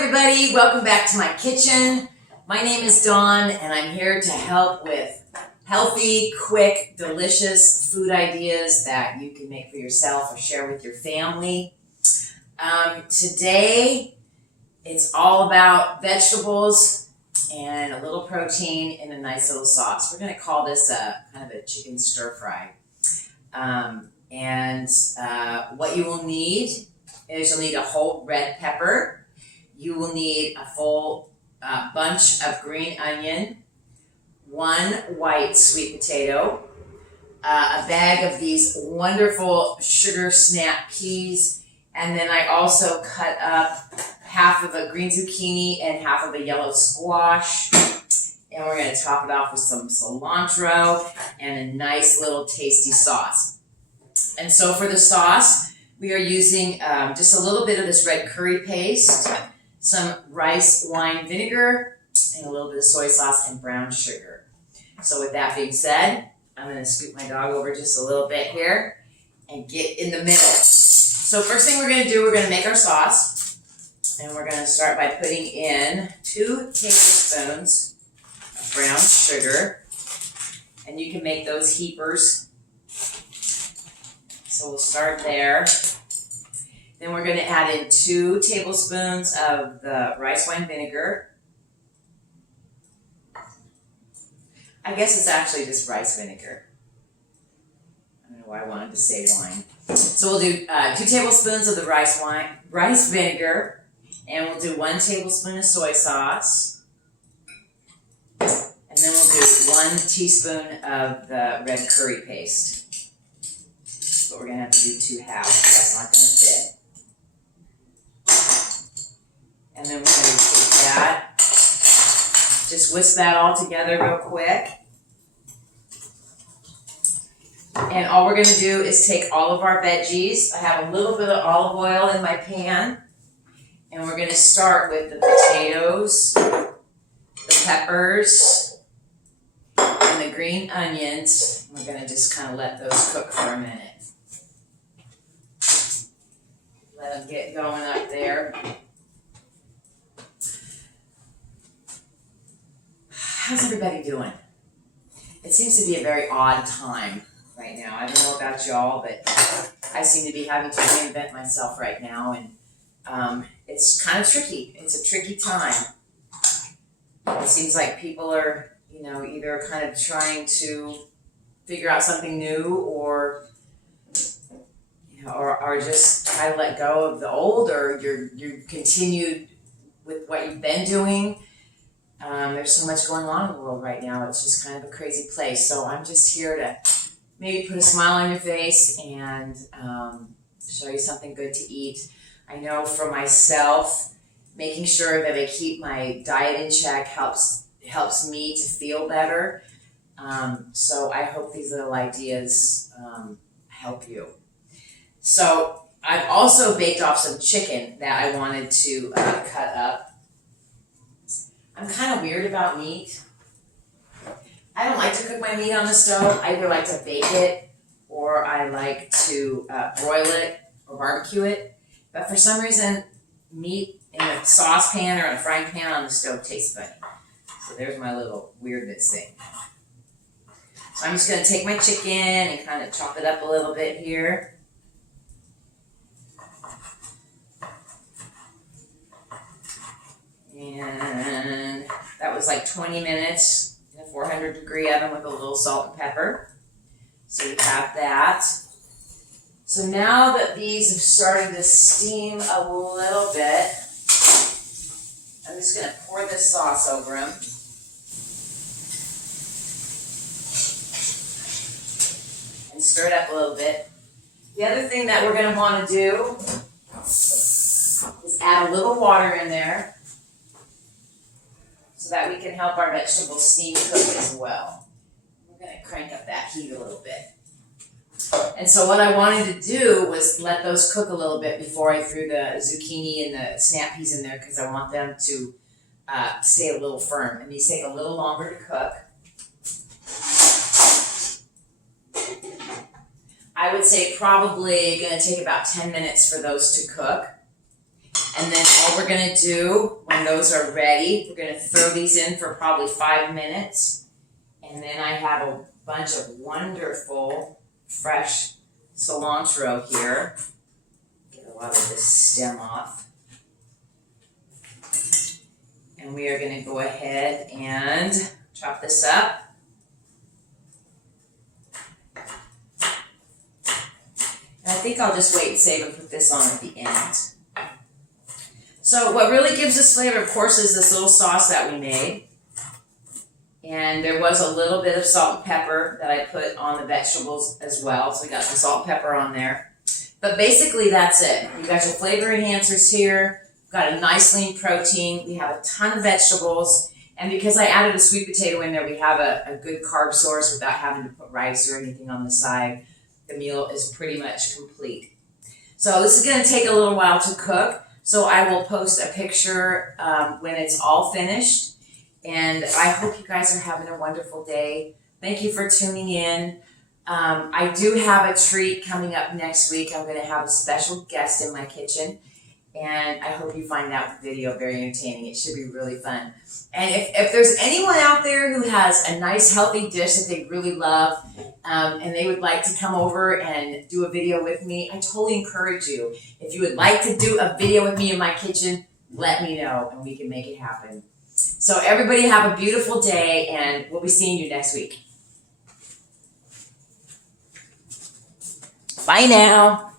everybody, welcome back to my kitchen. My name is Dawn and I'm here to help with healthy, quick, delicious food ideas that you can make for yourself or share with your family. Today, it's all about vegetables and a little protein in a nice little sauce. We're going to call this kind of a chicken stir fry. What you will need is you'll need a whole red pepper. You will need a full bunch of green onion, one white sweet potato, a bag of these wonderful sugar snap peas, and then I also cut up half of a green zucchini and half of a yellow squash. And we're going to top it off with some cilantro and a nice little tasty sauce. And so for the sauce, we are using just a little bit of this red curry paste, some rice wine vinegar, and a little bit of soy sauce and brown sugar. So with that being said, I'm going to scoop my dog over just a little bit here and get in the middle. So first thing we're going to do, we're going to make our sauce. And we're going to start by putting in 2 tablespoons of brown sugar. And you can make those heapers. So we'll start there. Then we're going to add in 2 tablespoons of the rice wine vinegar. I guess it's actually just rice vinegar. I don't know why I wanted to say wine. So we'll do 2 tablespoons of the rice vinegar, and we'll do 1 tablespoon of soy sauce. And then we'll do 1 teaspoon of the red curry paste. But we're going to have to do 2 halves, that's not going to fit. And then we're going to take that, just whisk that all together real quick. And all we're going to do is take all of our veggies. I have a little bit of olive oil in my pan. And we're going to start with the potatoes, the peppers, and the green onions. We're going to just kind of let those cook for a minute. Let them get going up there. How's everybody doing? It seems to be a very odd time right now. I don't know about y'all, but I seem to be having to reinvent myself right now, and it's kind of tricky. It's a tricky time. It seems like people are, either kind of trying to figure out something new or just try to let go of the old, or you continued with what you've been doing. There's so much going on in the world right now. It's just kind of a crazy place. So I'm just here to maybe put a smile on your face and show you something good to eat. I know for myself, making sure that I keep my diet in check helps me to feel better. So I hope these little ideas help you. So I've also baked off some chicken that I wanted to cut up. I'm kind of weird about meat. I don't like to cook my meat on the stove. I either like to bake it or I like to broil it or barbecue it. But for some reason, meat in a saucepan or in a frying pan on the stove tastes funny. So there's my little weirdness thing. So I'm just going to take my chicken and kind of chop it up a little bit here. And that was like 20 minutes in a 400-degree oven with a little salt and pepper. So you have that. So now that these have started to steam a little bit, I'm just going to pour this sauce over them. And stir it up a little bit. The other thing that we're going to want to do is add a little water in there, so that we can help our vegetables steam cook as well. We're going to crank up that heat a little bit. And so what I wanted to do was let those cook a little bit before I threw the zucchini and the snap peas in there, because I want them to stay a little firm. And these take a little longer to cook. I would say probably going to take about 10 minutes for those to cook. And then all we're gonna do when those are ready, we're gonna throw these in for probably 5 minutes. And then I have a bunch of wonderful fresh cilantro here. Get a lot of this stem off. And we are gonna go ahead and chop this up. And I think I'll just wait and save and put this on at the end. So what really gives this flavor, of course, is this little sauce that we made. And there was a little bit of salt and pepper that I put on the vegetables as well. So we got some salt and pepper on there. But basically that's it. You got your flavor enhancers here. We've got a nice lean protein. We have a ton of vegetables. And because I added a sweet potato in there, we have a good carb source without having to put rice or anything on the side. The meal is pretty much complete. So this is going to take a little while to cook. So I will post a picture when it's all finished. And I hope you guys are having a wonderful day. Thank you for tuning in. I do have a treat coming up next week. I'm going to have a special guest in my kitchen. And I hope you find that video very entertaining. It should be really fun. And if there's anyone out there who has a nice healthy dish that they really love and they would like to come over and do a video with me, I totally encourage you. If you would like to do a video with me in my kitchen, let me know and we can make it happen. So everybody have a beautiful day and we'll be seeing you next week. Bye now.